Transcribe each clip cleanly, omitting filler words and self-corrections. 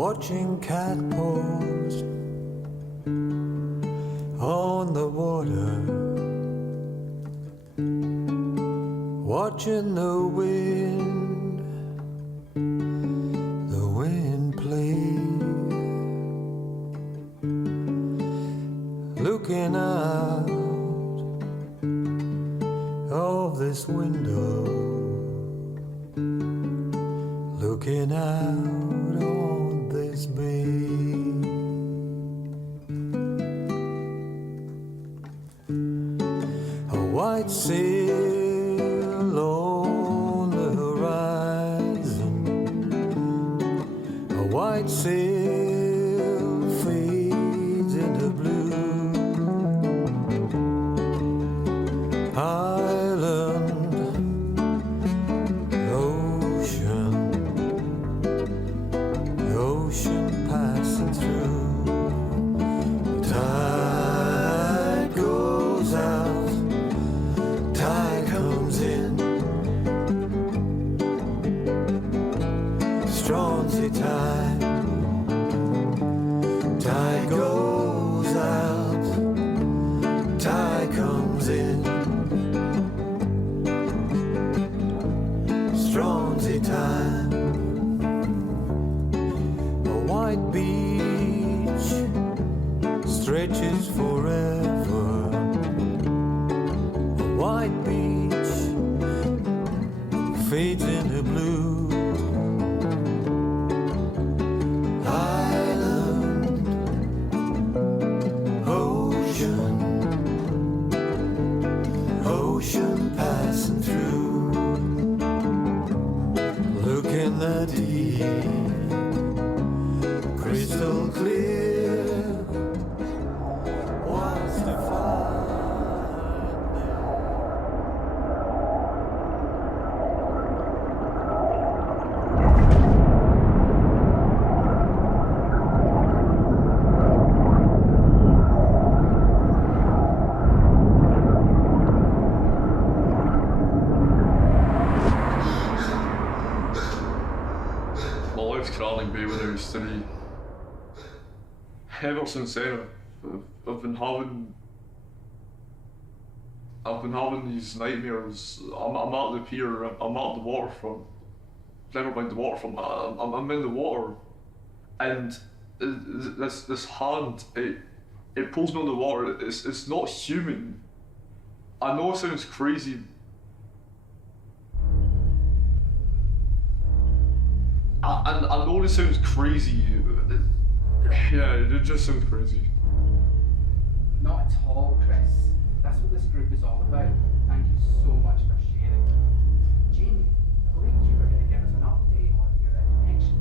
watching cat paws on the water, watching the wind play, looking out of this window, looking out on this bay. A white sail on the horizon, a white sail fades into blue. Island, ocean, ocean passing through. Tide goes out, tide comes in. Strong-sea tide, tide goes out, tide comes in. Strong-sea tide, a white beach stretches forever. A white beach fades into blue. Ocean passing through, look in the deep, crystal clear, what's to find Crannog Bay when I was 3. Ever since then, I've been having these nightmares. I'm at the pier, I'm at the waterfront. Never mind the waterfront, I'm in the water, and this hand, it pulls me on the water. It's not human. I know it sounds crazy. I know this sounds crazy. Yeah, it just sounds crazy. Not at all, Chris. That's what this group is all about. Thank you so much for sharing. Jamie, I believed you were going to give us an update on your connection.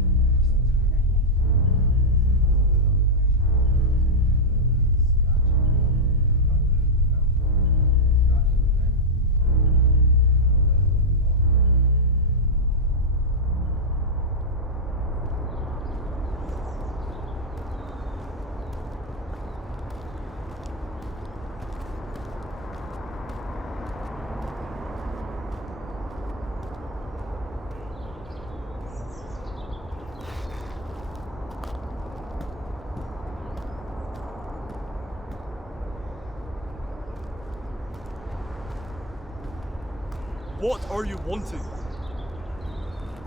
What are you wanting?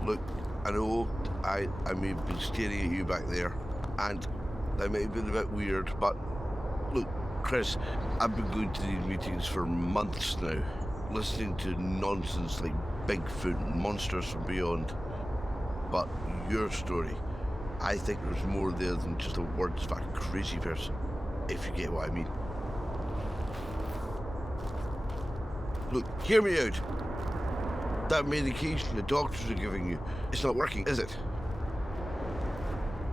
Look, I know I may have been staring at you back there, and that may have been a bit weird, but look, Chris, I've been going to these meetings for months now, listening to nonsense like Bigfoot and monsters from beyond. But your story, I think there's more there than just the words of a crazy person, if you get what I mean. Look, hear me out. That medication the doctors are giving you, it's not working, is it?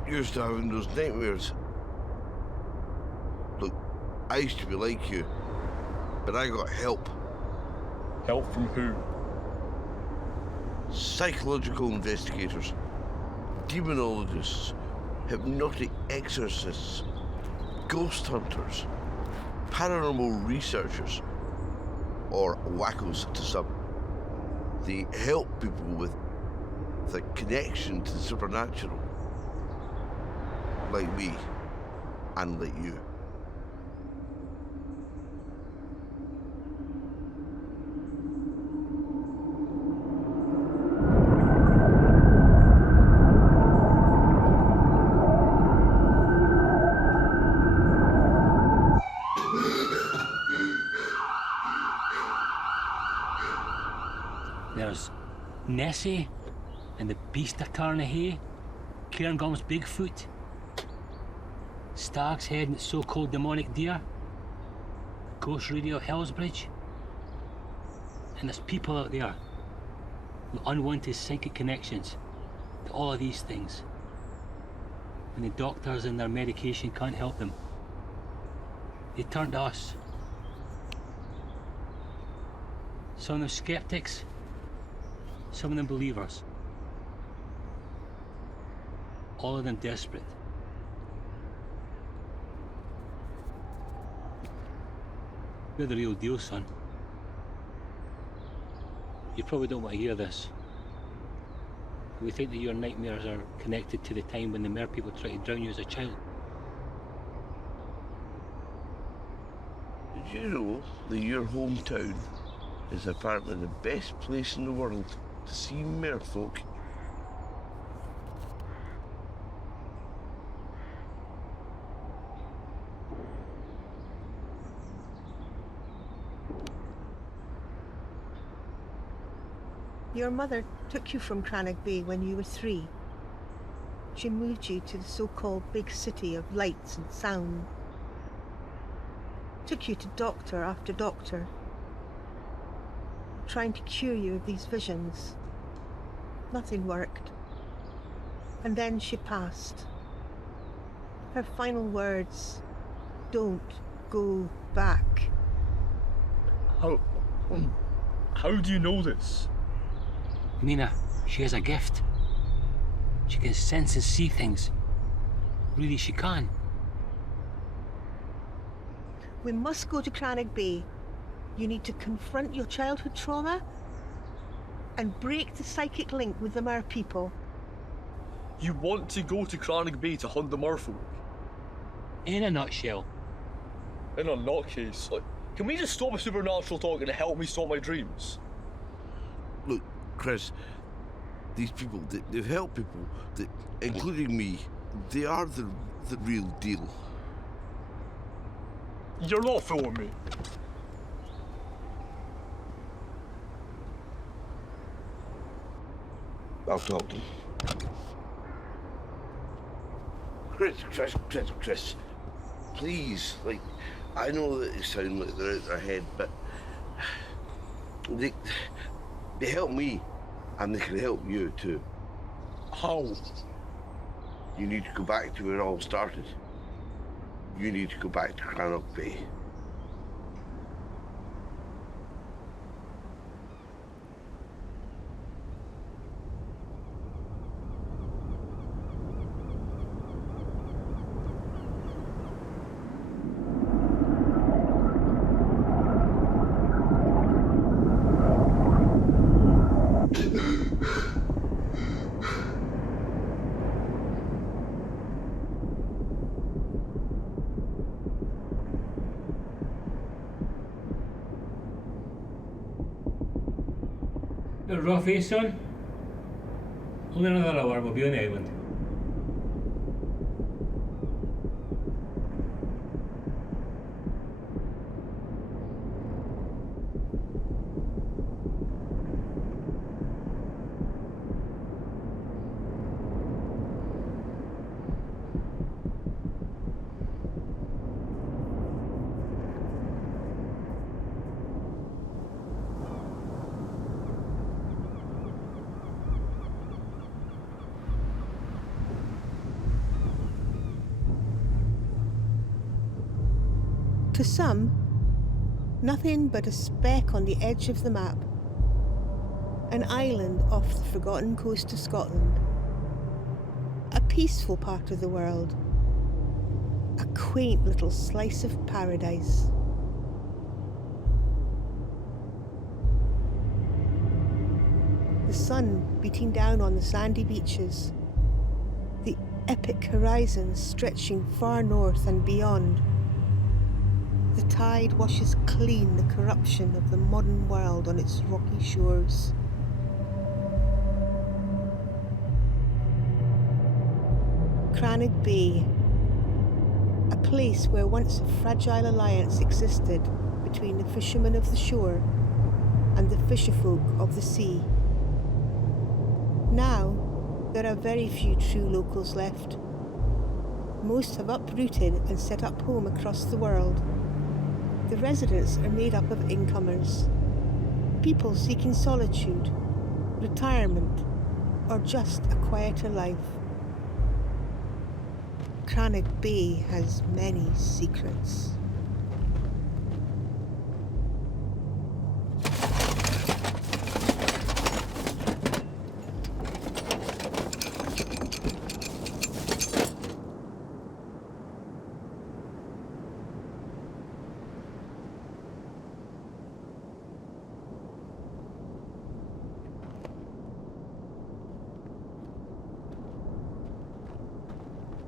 You're still having those nightmares. Look, I used to be like you, but I got help. Help from who? Psychological investigators, demonologists, hypnotic exorcists, ghost hunters, paranormal researchers, or wackos to some. They help people with the connection to the supernatural. like me and like you. There's Nessie and the Beast of Carnahay, Cairngorm's Bigfoot, Stag's Head and its so-called demonic deer, Ghost Radio Hellsbridge, and there's people out there with unwanted psychic connections to all of these things, and the doctors and their medication can't help them. They turn to us. Some of them skeptics, some of them believers. All of them desperate. We're the real deal, son. You probably don't want to hear this. We think that your nightmares are connected to the time when the mer people tried to drown you as a child. Did you know that your hometown is apparently the best place in the world to see merfolk? Your mother took you from Crannog Bay when you were 3. She moved you to the so-called big city of lights and sound. Took you to doctor after doctor, trying to cure you of these visions. Nothing worked. And then she passed. Her final words, "Don't go back." How do you know this? Mina, she has a gift. She can sense and see things. Really, she can. We must go to Crannog Bay. You need to confront your childhood trauma and break the psychic link with the mer people. You want to go to Crannog Bay to hunt the merfolk? In a nutshell. In a nutcase, can we just stop a supernatural talk and help me stop my dreams? Look, Chris, these people, they've helped people, including me. They are the real deal. You're not fooling me. I'll talk to them. Chris, please, I know that they sound like they're out their head, but they help me, and they can help you too. How? You need to go back to where it all started. You need to go back to Crannog Bay. Bit rough, eh, son? Only another hour and we'll be on the island. To some, nothing but a speck on the edge of the map. An island off the forgotten coast of Scotland. A peaceful part of the world. A quaint little slice of paradise. The sun beating down on the sandy beaches. The epic horizons stretching far north and beyond. The tide washes clean the corruption of the modern world on its rocky shores. Crannog Bay, a place where once a fragile alliance existed between the fishermen of the shore and the fisherfolk of the sea. Now, there are very few true locals left. Most have uprooted and set up home across the world. The residents are made up of incomers, people seeking solitude, retirement, or just a quieter life. Crannog Bay has many secrets.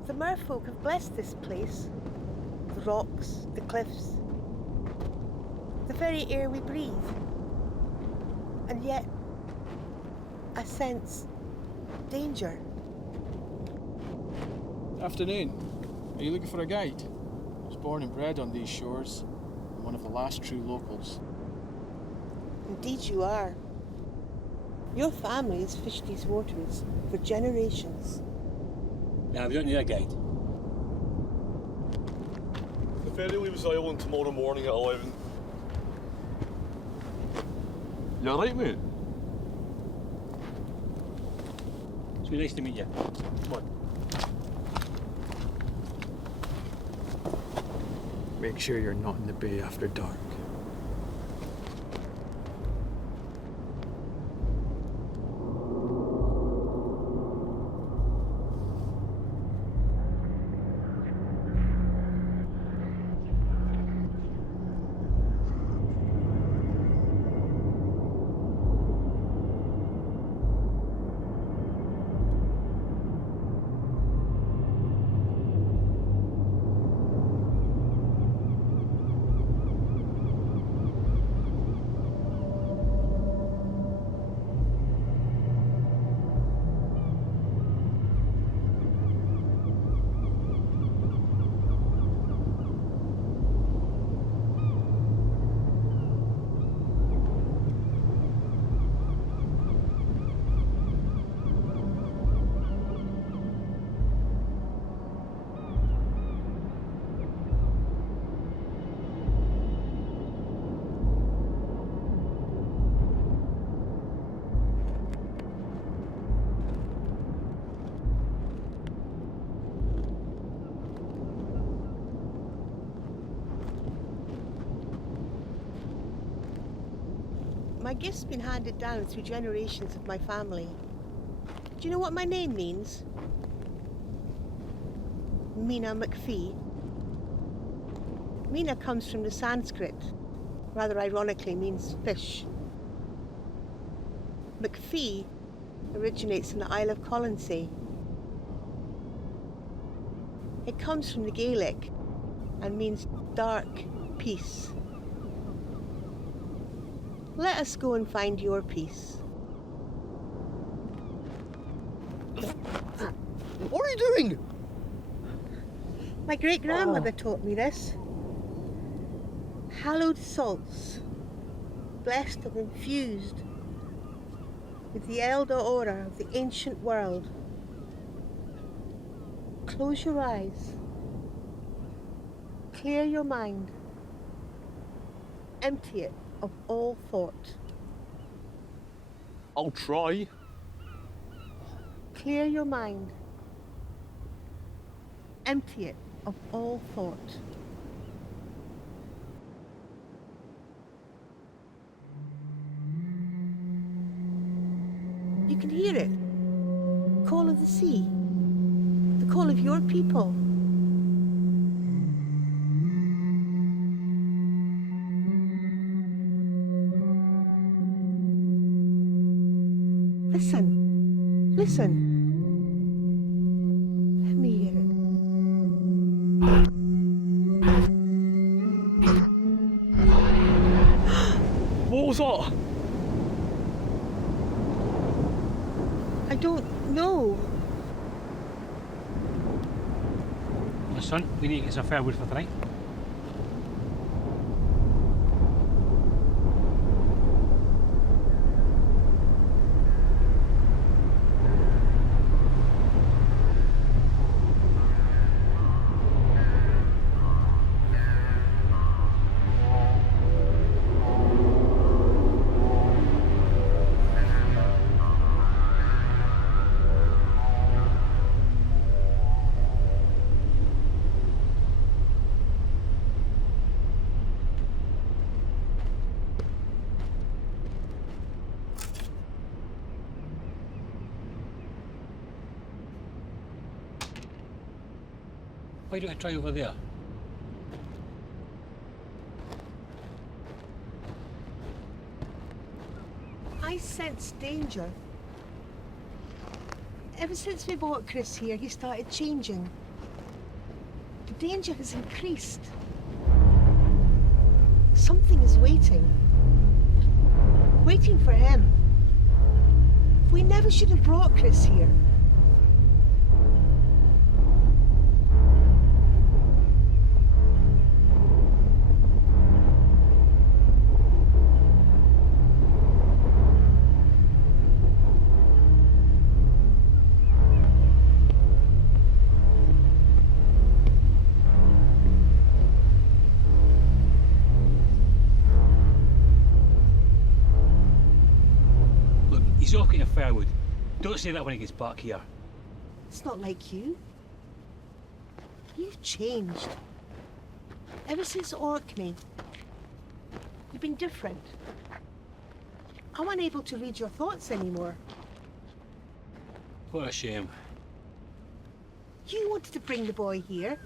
The merfolk have blessed this place. The rocks, the cliffs, the very air we breathe. And yet, I sense danger. Afternoon. Are you looking for a guide? I was born and bred on these shores. I'm one of the last true locals. Indeed you are. Your family has fished these waters for generations. Now, we don't need a guide. The ferry leaves the island tomorrow morning at 11. You alright, mate? It's been nice to meet you. Come on. Make sure you're not in the bay after dark. My gift's been handed down through generations of my family. Do you know what my name means? Mina McPhee. Mina comes from the Sanskrit, rather ironically means fish. McPhee originates from the Isle of Colonsay. It comes from the Gaelic and means dark peace. Let us go and find your peace. What are you doing? My great-grandmother taught me this. Hallowed salts, blessed and infused with the elder aura of the ancient world. Close your eyes. Clear your mind. Empty it of all thought. I'll try. Clear your mind. Empty it of all thought. You can hear it. Call of the sea. The call of your people. Listen. Listen. It What was that? I don't know. Well, son, we need to get some firewood for tonight. Why don't I try over there? I sense danger. Ever since we brought Chris here, he started changing. The danger has increased. Something is waiting. Waiting for him. We never should have brought Chris here. He's off getting firewood. Don't say that when he gets back here. It's not like you. You've changed. Ever since Orkney, you've been different. I'm unable to read your thoughts anymore. What a shame. You wanted to bring the boy here.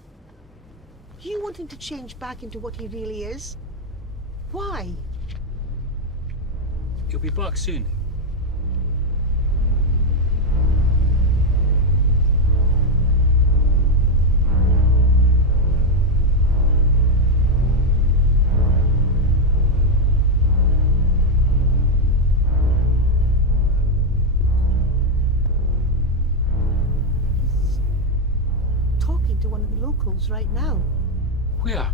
You want him to change back into what he really is. Why? He'll be back soon. Talking to one of the locals right now. Where?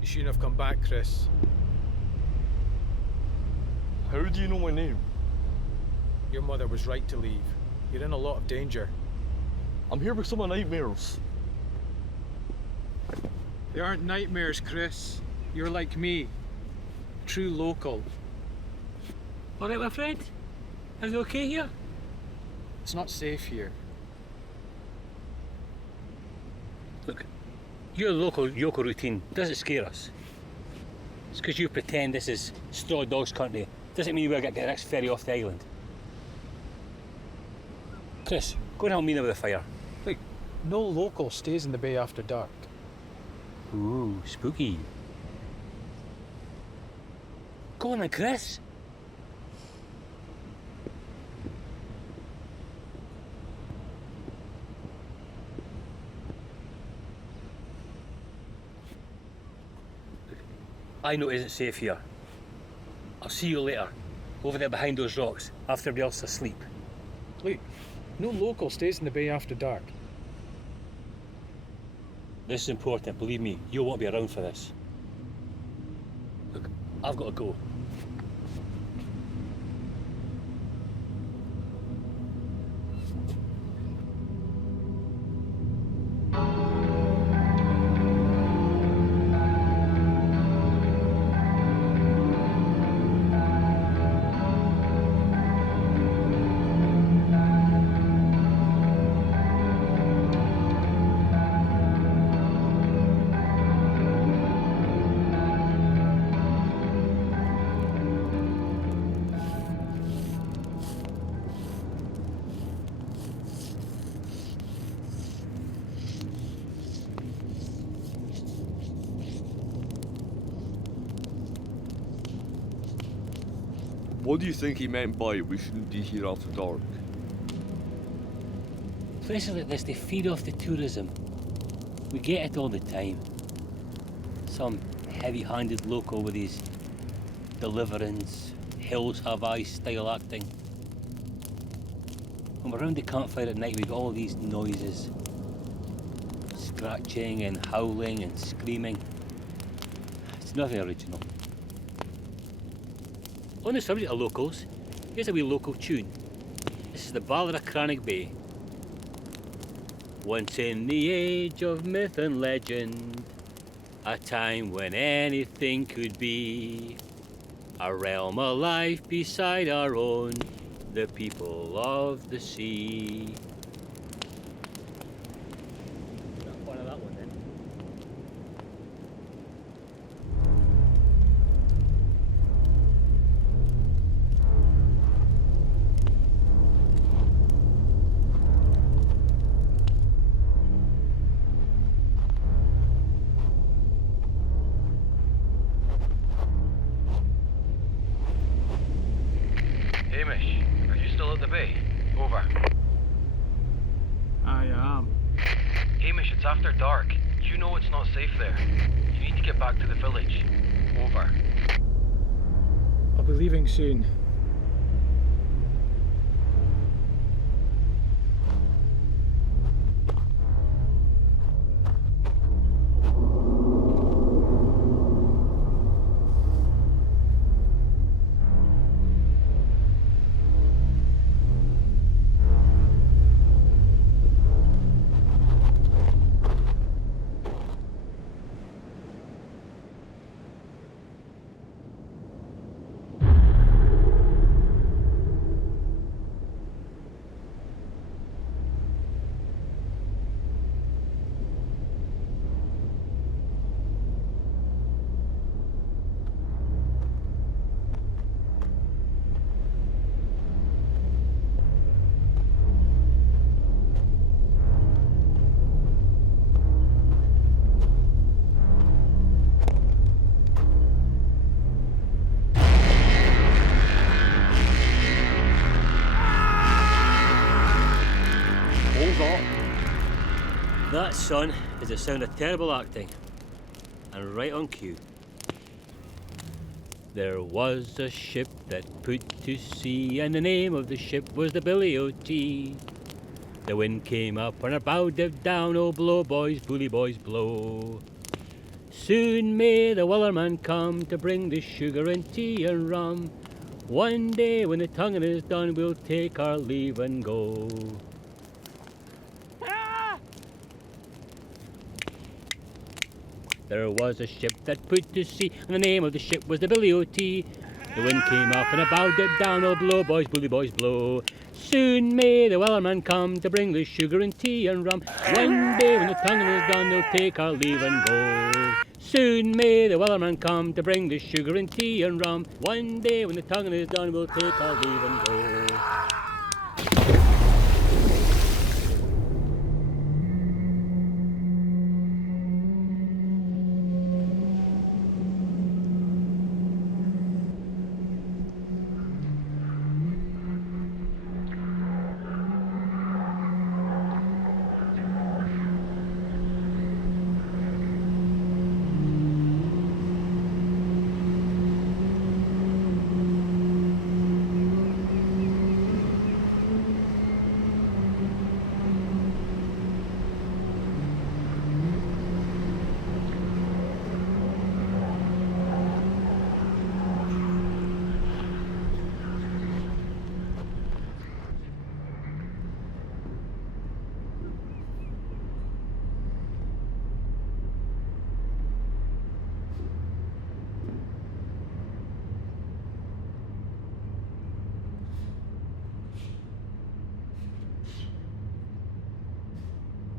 You shouldn't have come back, Chris. How do you know my name? Your mother was right to leave. You're in a lot of danger. I'm here because of my nightmares. They aren't nightmares, Chris. You're like me. True local. All right, my friend? Is it okay here? It's not safe here. Look, your local yokel routine doesn't scare us. It's because you pretend this is straw dogs country. Doesn't mean we're going to get the next ferry off the island. Chris, go and help Mina with the fire. Look, no local stays in the bay after dark. Ooh, spooky. Go on then, Chris. I know it isn't safe here. I'll see you later, over there behind those rocks, after everybody else is asleep. Look, no local stays in the bay after dark. This is important, believe me, you won't be around for this. Look, I've got to go. What do you think he meant by we shouldn't be here after dark? Places like this, they feed off the tourism. We get it all the time. Some heavy-handed local with his Deliverance, Hills Have Eyes style acting. When we're around the campfire at night, we get all these noises. Scratching and howling and screaming. It's nothing original. On the subject of locals, here's a wee local tune. This is the Ballad of Crannog Bay. Once in the age of myth and legend, a time when anything could be, a realm alive beside our own, the people of the sea. Not part of that one then. Hamish, are you still at the bay? Over. I am. Hamish, it's after dark. You know it's not safe there. You need to get back to the village. Over. I'll be leaving soon. That, son, is the sound of terrible acting. And right on cue. There was a ship that put to sea, and the name of the ship was the Billy O.T. The wind came up and her bow dipped down, oh blow boys, bully boys, blow. Soon may the wellerman come to bring the sugar and tea and rum. One day when the tonguing is done, we'll take our leave and go. There was a ship that put to sea, and the name of the ship was the Billy O.T. The wind came up and a bow dipped down, oh blow boys, bully boys, blow. Soon may the wellerman come to bring the sugar and tea and rum. One day when the tonguing is done, they'll take our leave and go. Soon may the wellerman come to bring the sugar and tea and rum. One day when the tonguing is done, we'll take our leave and go.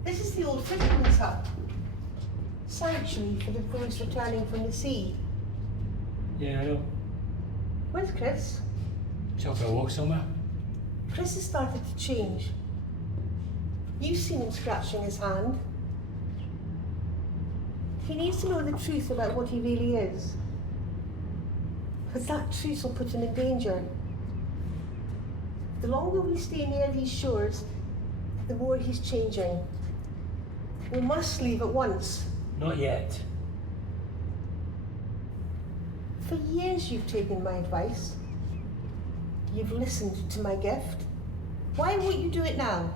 This is the old fisherman's hut. Sanctuary for the those returning from the sea. Yeah, I know. Where's Chris? He's out for a walk somewhere. Chris has started to change. You've seen him scratching his hand. He needs to know the truth about what he really is. Because that truth will put him in danger. The longer we stay near these shores, the more he's changing. We must leave at once. Not yet. For years you've taken my advice. You've listened to my gift. Why won't you do it now?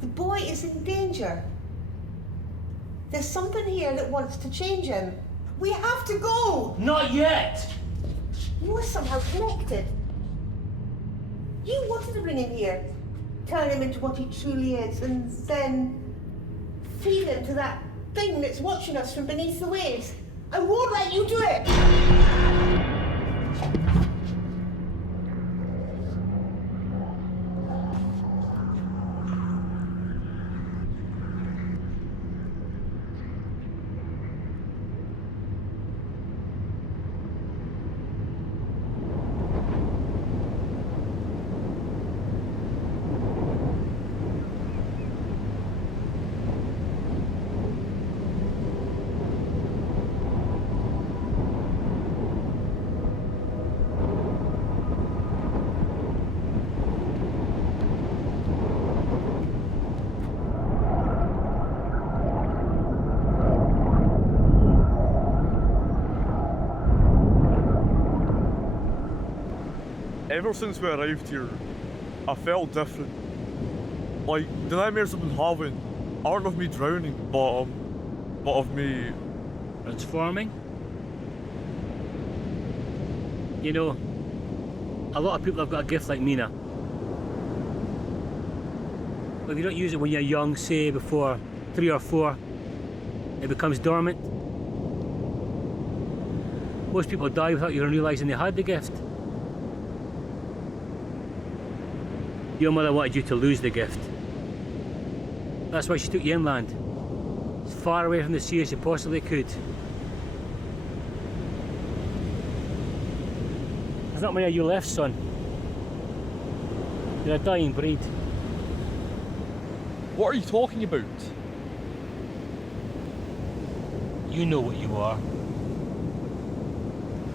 The boy is in danger. There's something here that wants to change him. We have to go! Not yet! You were somehow connected. You wanted to bring him here, turn him into what he truly is, and then feed him to that thing that's watching us from beneath the waves. I won't let you do it! Ever since we arrived here, I felt different. Like, the nightmares I've been having aren't of me drowning, but of me... Transforming? You know, a lot of people have got a gift like Mina. But if you don't use it when you're young, say before 3 or 4, it becomes dormant. Most people die without even realising they had the gift. Your mother wanted you to lose the gift. That's why she took you inland, as far away from the sea as she possibly could. There's not many of you left, son. You're a dying breed. What are you talking about? You know what you are.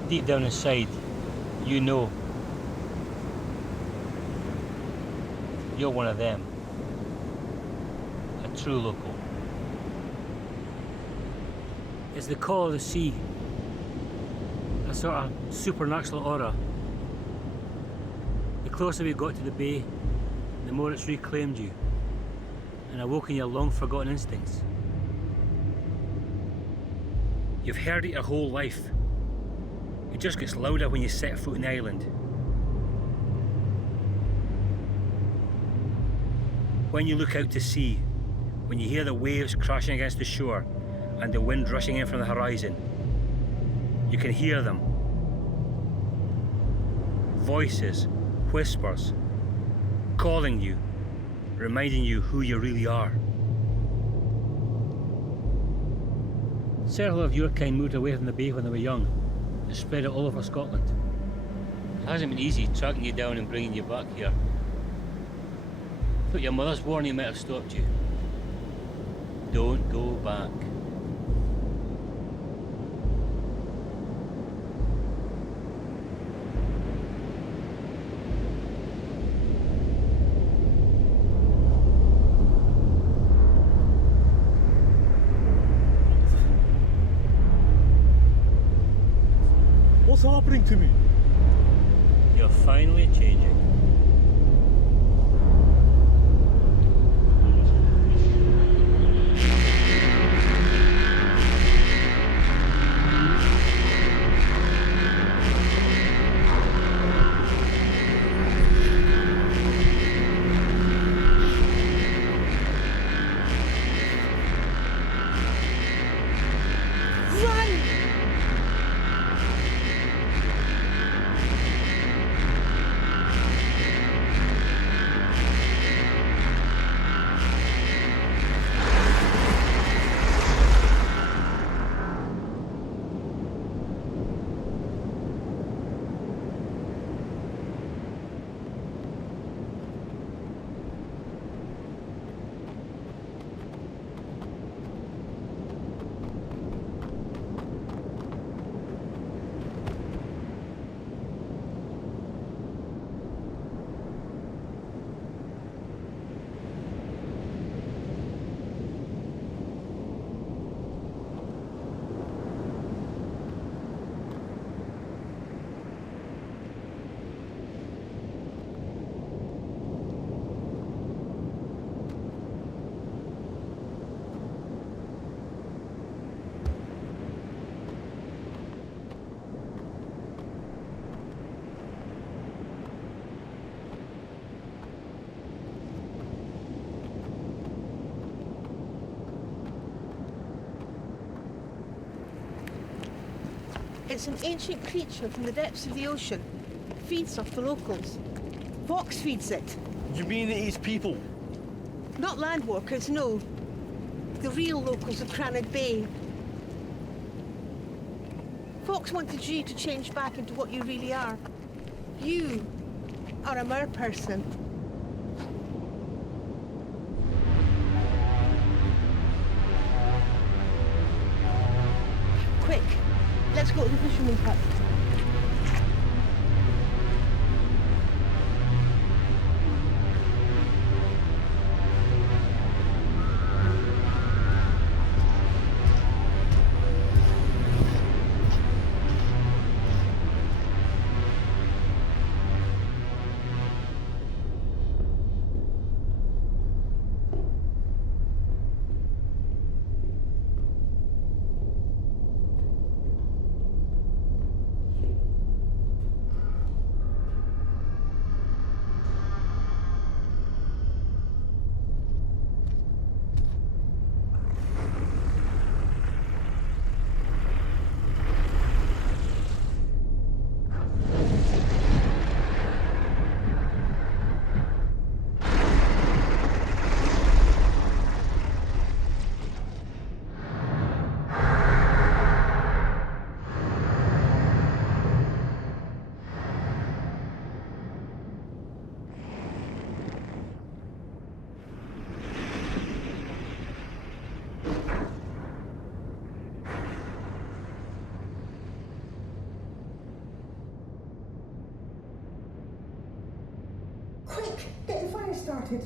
Deep down inside, you know. You're one of them. A true local. It's the call of the sea. A sort of supernatural aura. The closer we got to the bay, the more it's reclaimed you and awoken your long forgotten instincts. You've heard it your whole life. It just gets louder when you set foot in the island. When you look out to sea, when you hear the waves crashing against the shore and the wind rushing in from the horizon, you can hear them. Voices, whispers, calling you, reminding you who you really are. Several of your kind moved away from the bay when they were young and spread it all over Scotland. It hasn't been easy tracking you down and bringing you back here. I thought your mother's warning might have stopped you. Don't go back. What's happening to me? You're finally changing. It's an ancient creature from the depths of the ocean. Feeds off the locals. Fox feeds it. You mean it eats people? Not landwalkers, no. The real locals of Crannog Bay. Fox wanted you to change back into what you really are. You are a mer person. Quick, let's go to the fisherman's hut. Quick, get the fire started.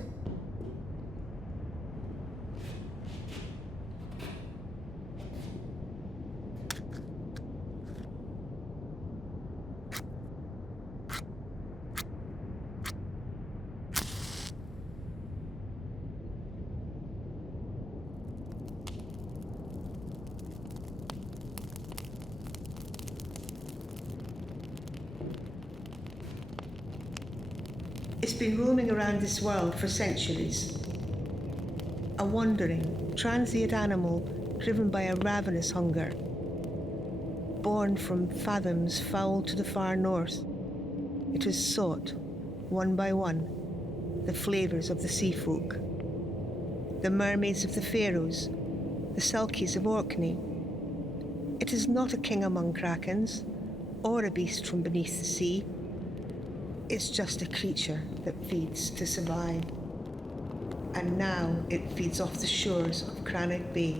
It's been roaming around this world for centuries. A wandering, transient animal driven by a ravenous hunger. Born from fathoms foul to the far north, it has sought, one by one, the flavours of the sea folk. The mermaids of the Faroes, the Selkies of Orkney. It is not a king among krakens, or a beast from beneath the sea. It's just a creature that feeds to survive. And now it feeds off the shores of Crannog Bay.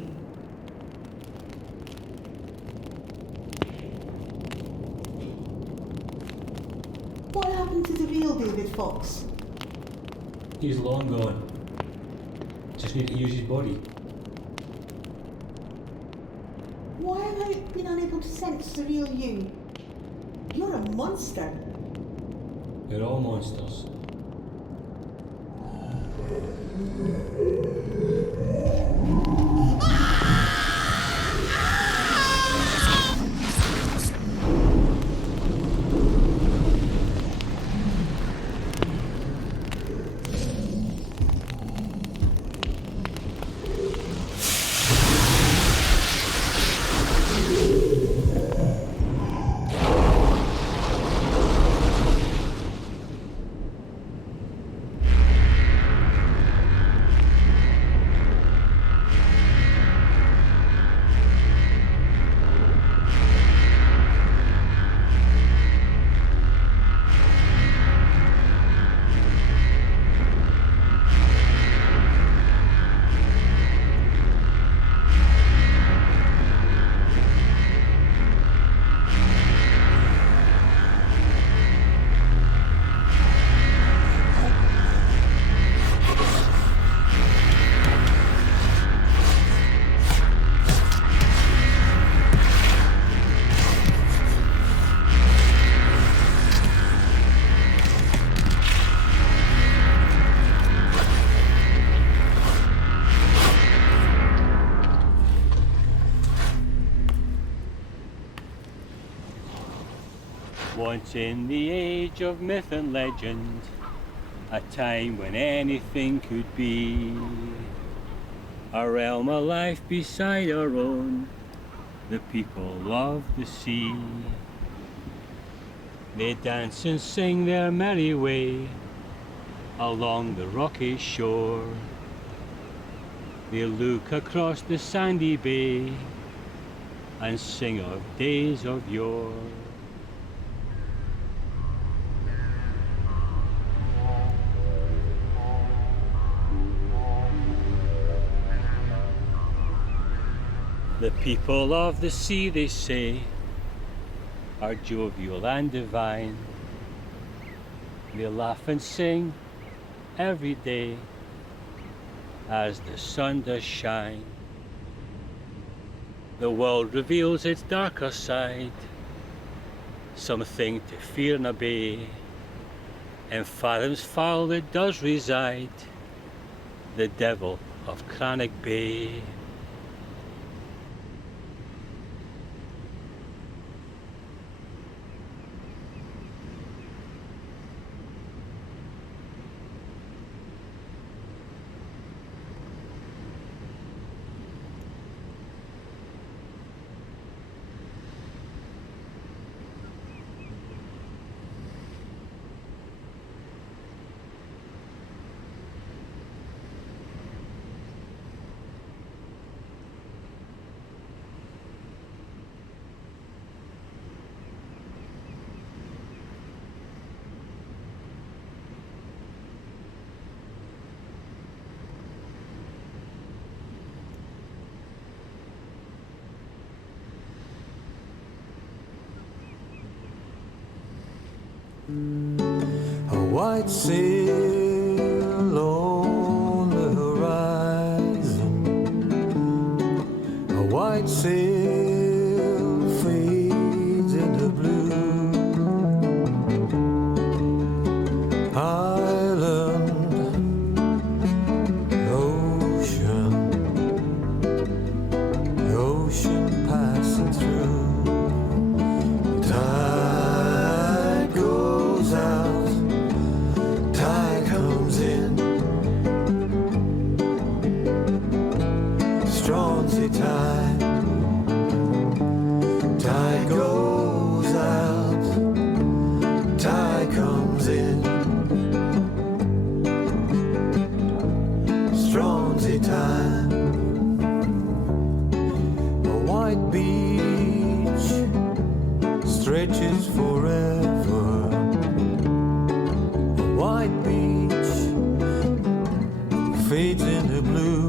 What happened to the real David Fox? He's long gone. Just need to use his body. Why have I been unable to sense the real you? You're a monster. They're all monsters. Once in the age of myth and legend, a time when anything could be, a realm of life beside our own, the people of the sea. They dance and sing their merry way along the rocky shore. They look across the sandy bay and sing of days of yore. The people of the sea, they say, are jovial and divine. They laugh and sing every day as the sun does shine. The world reveals its darker side, something to fear and obey. In fathoms foul it does reside, the devil of Crannog Bay. A white sail on the horizon. A white sail fades into blue. Island, ocean passing through. Tide goes out, tide comes in. Strong-sea tide. Tide goes out, tide comes in. Strong-sea tide. A white beach stretches forever. A white beach fades into blue.